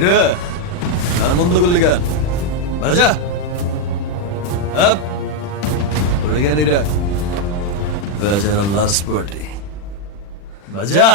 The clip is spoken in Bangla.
গান বন্ধ করলি গান বাজা? আপ ওরে গান এটা বাজা?